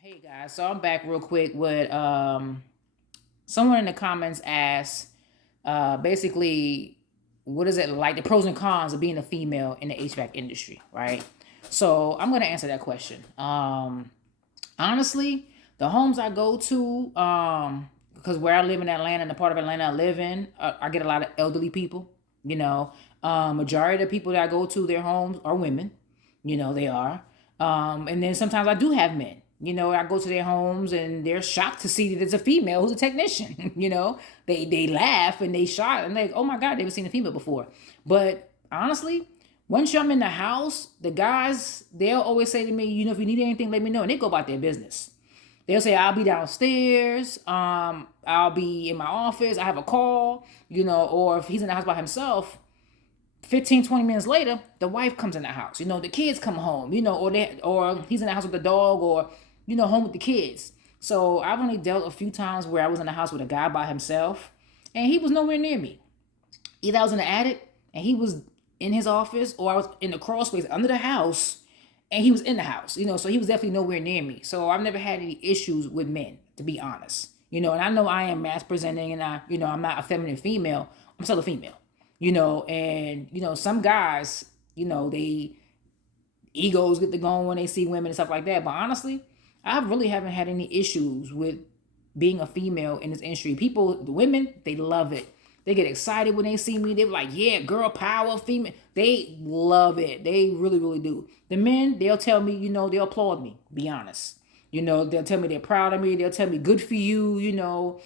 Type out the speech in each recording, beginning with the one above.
Hey guys, so I'm back real quick with someone in the comments asked basically what is it like, the pros and cons of being a female in the HVAC industry, right? So I'm gonna answer that question. Honestly, the homes I go to, because where I live in Atlanta, and the part of Atlanta I live in, I get a lot of elderly people. You know, majority of the people that I go to their homes are women. They are. And then sometimes I do have men. I go to their homes and they're shocked to see that it's a female who's a technician. They laugh and they shock and like, oh my God, they've never seen a female before. But honestly, once I'm in the house, the guys, they'll always say to me, if you need anything, let me know. And they go about their business. They'll say, I'll be downstairs. I'll be in my office. I have a call, or if he's in the house by himself, 15, 20 minutes later, the wife comes in the house. The kids come home, or he's in the house with the dog, or, home with the kids. So I've only dealt a few times where I was in the house with a guy by himself and he was nowhere near me. Either I was in the attic and he was in his office, or I was in the crawl space under the house and he was in the house, so he was definitely nowhere near me. So I've never had any issues with men, to be honest. And I know I am mass presenting and I'm not a feminine female. I'm still a female. And some guys, they egos get to going when they see women and stuff like that. But honestly, I really haven't had any issues with being a female in this industry. People, the women, they love it. They get excited when they see me. They're like, yeah, girl power, female. They love it. They really, really do. The men, they'll tell me, they'll applaud me, be honest. They'll tell me they're proud of me. They'll tell me good for you,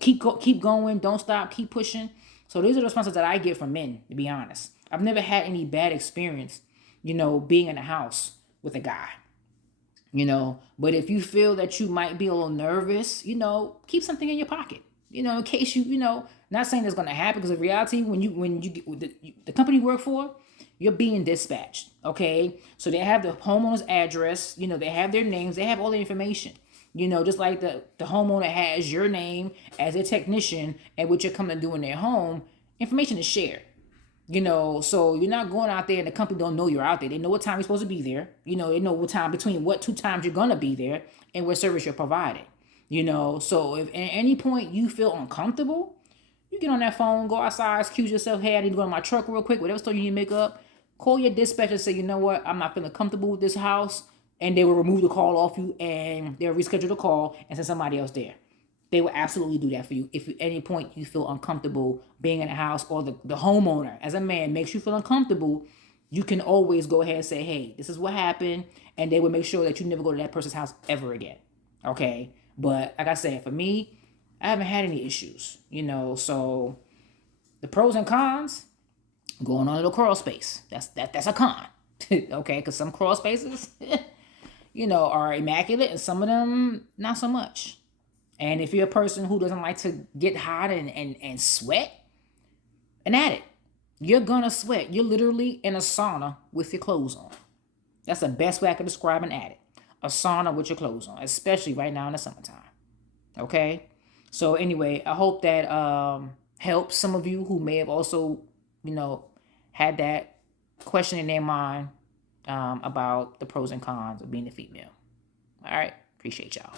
keep going, don't stop, keep pushing. So these are the responses that I get from men, to be honest. I've never had any bad experience, being in a house with a guy. But if you feel that you might be a little nervous, keep something in your pocket, in case not saying it's going to happen, because in reality, when you get the company you work for, you're being dispatched. Okay. So they have the homeowner's address, they have their names, they have all the information, just like the homeowner has your name as a technician and what you're coming to do in their home. Information is shared. So you're not going out there and the company don't know you're out there. They know what time you're supposed to be there. They know what time, between what two times you're going to be there and what service you're providing. So if at any point you feel uncomfortable, you get on that phone, go outside, excuse yourself, hey, I need to go to my truck real quick, whatever store you need to make up. Call your dispatcher and say, you know what, I'm not feeling comfortable with this house. And they will remove the call off you and they'll reschedule the call and send somebody else there. They will absolutely do that for you. If at any point you feel uncomfortable being in a house, or the homeowner as a man makes you feel uncomfortable, you can always go ahead and say, hey, this is what happened. And they will make sure that you never go to that person's house ever again. Okay. But like I said, for me, I haven't had any issues, so the pros and cons, going on to the crawl space. That's a con. Okay. Because some crawl spaces, are immaculate and some of them not so much. And if you're a person who doesn't like to get hot and sweat, an addict, you're gonna sweat. You're literally in a sauna with your clothes on. That's the best way I could describe an addict. A sauna with your clothes on, especially right now in the summertime. Okay? So anyway, I hope that helps some of you who may have also, had that question in their mind about the pros and cons of being a female. All right? Appreciate y'all.